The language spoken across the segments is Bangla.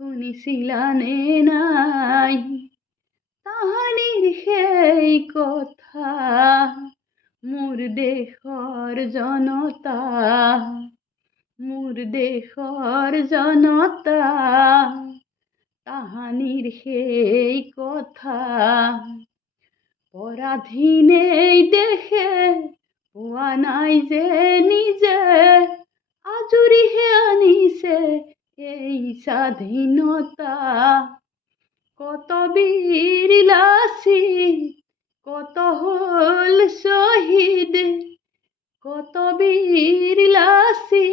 শুনিছিলানে নাই। তাহানির সেই কথা মোৰ দেশৰ জনতা মোৰ দেশৰ জনতা, তাহানির সেই কথা। পরাধীন এই দেশে পোৱা নাই যে নিজে আজুৰিহে আনিছে এই স্বাধীনতা। কত বীর লাসি কত হল শহীদ, কত বীর লাসি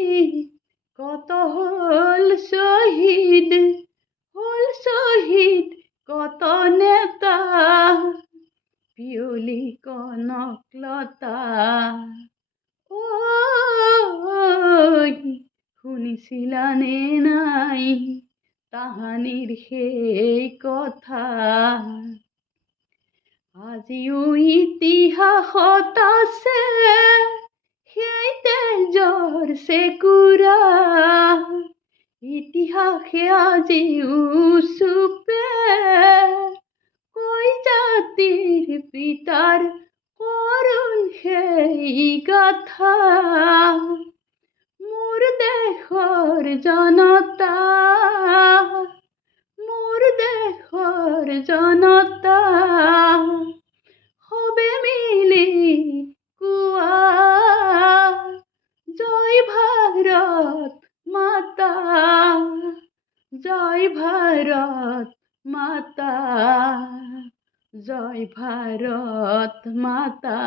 কত হল শহীদ হল শহীদ কত নেতা পিয়লি কনকলতা। ওই শুনিছিলানে নাই তাহানির সেই কথা। আজিও ইতিহাসত আছে সেই তেজৰ চেকুৰা ইতিহাসে আজিও চুপে কৈ জাতিৰ পিতাৰ করুণ সেই গাথা। দেশৰ জনতা মোৰ দেশৰ জনতা সবে মিলি কোৱা জয় ভাৰত মাতা, জয় ভাৰত মাতা, জয় ভাৰত মাতা।